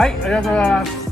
はい、ありがとうございます。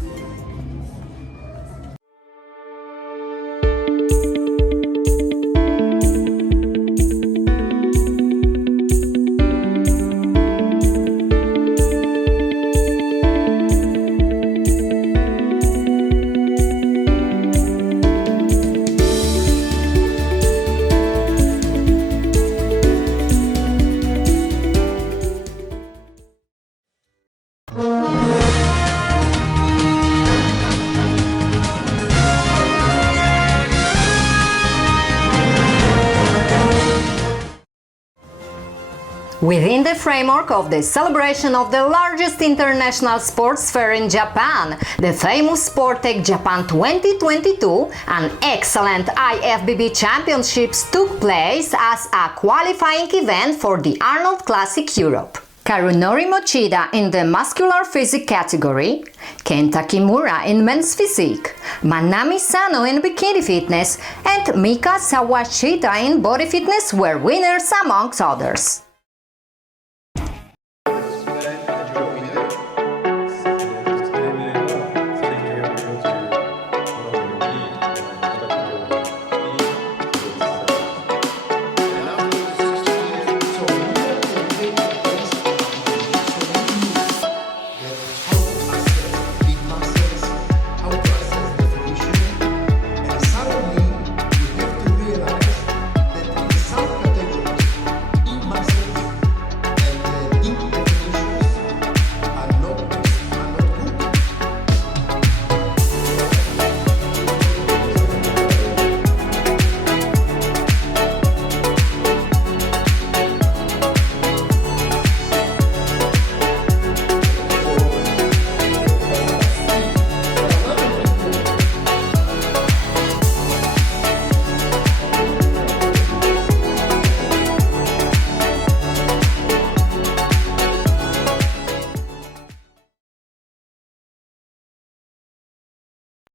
Within the framework of the celebration of the largest international sports fair in Japan, the famous SPORTEC Japan 2022, and excellent IFBB championships took place as a qualifying event for the Arnold Classic Europe. Karunori Mochida in the muscular physique category, Kenta Kimura in men's physique, Manami Sano in bikini fitness, and Mika Sawashita in body fitness were winners amongst others.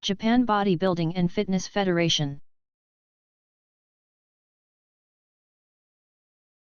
Japan Bodybuilding and Fitness Federation.